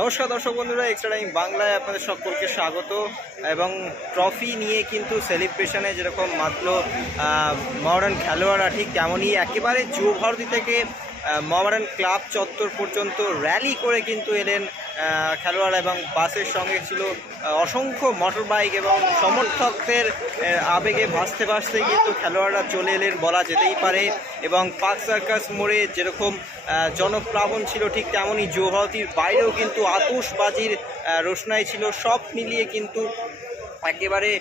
নমস্কার দর্শক বন্ধুরা এক্সট্রা টাইম বাংলায় আপনাদের সকলকে স্বাগত। এবং ট্রফি নিয়ে কিন্তু সেলিব্রেশনে যেরকম মাত্র মডার্ন খেলোয়াড়রা ঠিক তেমনই একেবারে যুব ভারতী থেকে মডার্ন ক্লাব চত্বর পর্যন্ত র্যালি করে কিন্তু এলেন খেলোয়াড় এবং বাসের সঙ্গে ছিল অসংখ্য মোটর বাইক এবং সমর্থকদের আবেগে ভাসতে ভাসতে কিন্তু খেলোয়াড়রা চলে এলেন বলা যেতেই পারে। এবং পাক সার্কাস মোড়ে যেরকম জনপ্লাবন ছিল ঠিক তেমনই যুবভারতীর বাইরেও কিন্তু আতশবাজির রোশনাই ছিল। সব মিলিয়ে কিন্তু একেবারে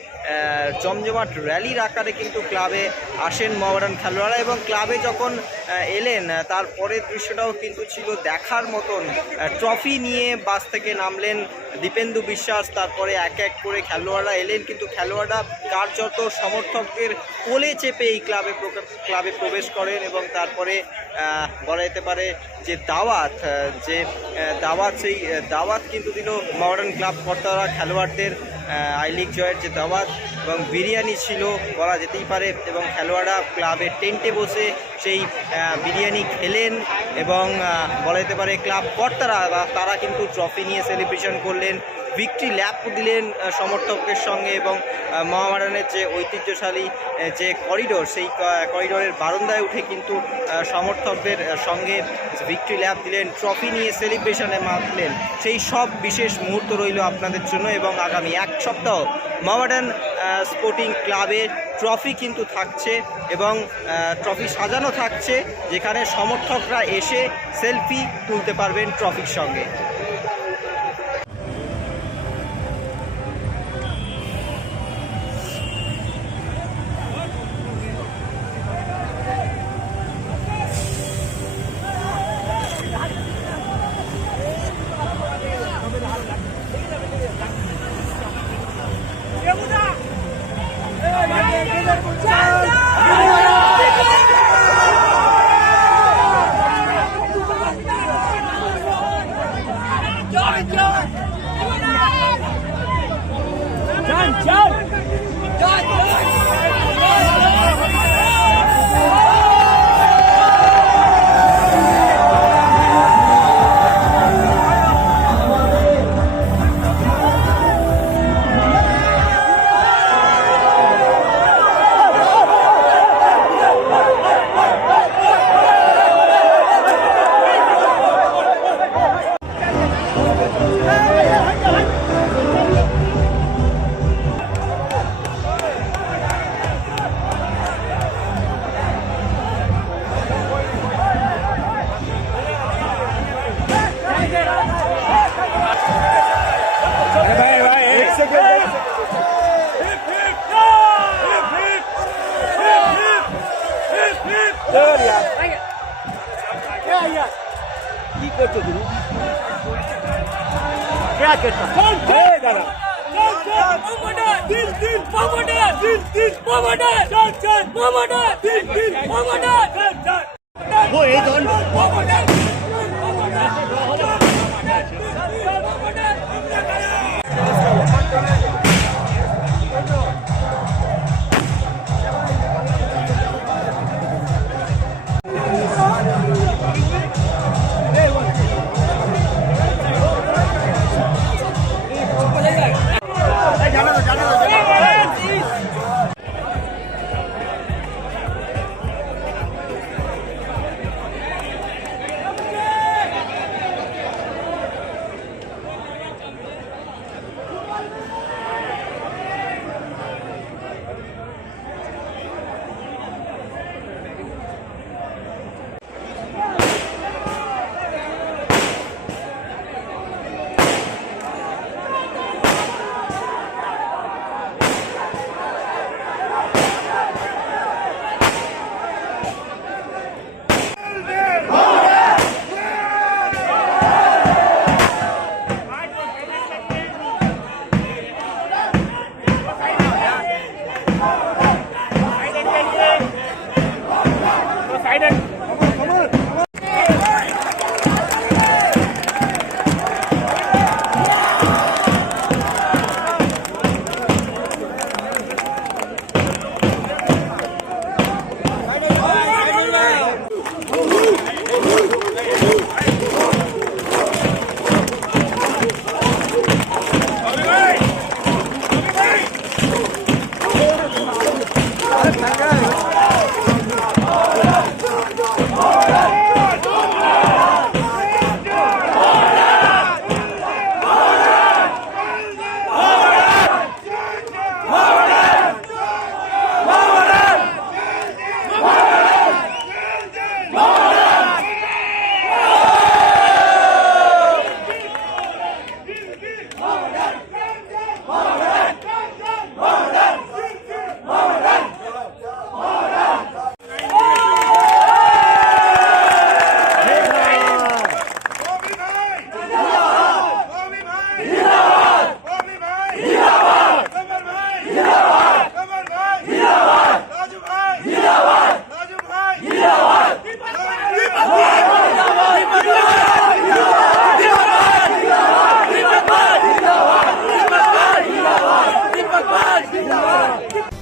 জমজমাট র্যালির আকারে কিন্তু ক্লাবে আসেন মহারান খেলোয়াড়রা এবং ক্লাবে যখন এলেন আহ, তার পরের দৃশ্যটাও কিন্তু ছিল দেখার মতন ট্রফি নিয়ে বাস থেকে নামলেন দীপেন্দু বিশ্বাস। তারপরে এক এক করে খেলোয়াড়রা এলেন কিন্তু খেলোয়াড়রা কার্যত সমর্থকদের কোলে চেপে এই ক্লাবে ক্লাবে প্রবেশ করেন এবং তারপরে বলা যেতে পারে যে দাওয়াত যে দাওয়াত সেই দাওয়াত কিন্তু দিল মডার্ন ক্লাব কর্তারা খেলোয়াড়দের আই লিগ জয়ের যে দাওয়াত এবং বিরিয়ানি ছিল, বলা যেতেই পারে, এবং খেলোয়াড়রা ক্লাবের টেন্টে বসে সেই বিরিয়ানি খেলেন এবং বলা যেতে পারে ক্লাব কর্তারা তারা কিন্তু ট্রফি নিয়ে সেলিব্রেশন করলেন। ভিক্টরি ল্যাপ দিলেন সমর্থকদের সঙ্গে এবং মহামারানের যে ঐতিহ্যশালী যে করিডোর, সেই করিডোরের বারান্দায় উঠে কিন্তু সমর্থকদের সঙ্গে ভিক্টরি ল্যাপ দিলেন, ট্রফি নিয়ে সেলিব্রেশনে মাতলেন। সেই সব বিশেষ মুহূর্ত রইল আপনাদের জন্য এবং আগামী এক সপ্তাহ মহামারান স্পোর্টিং ক্লাবের ট্রফি কিন্তু থাকছে এবং ট্রফি সাজানো থাকছে, যেখানে সমর্থকরা এসে সেলফি তুলতে পারবেন ট্রফির সঙ্গে। কি করছ তুমি ও এই দল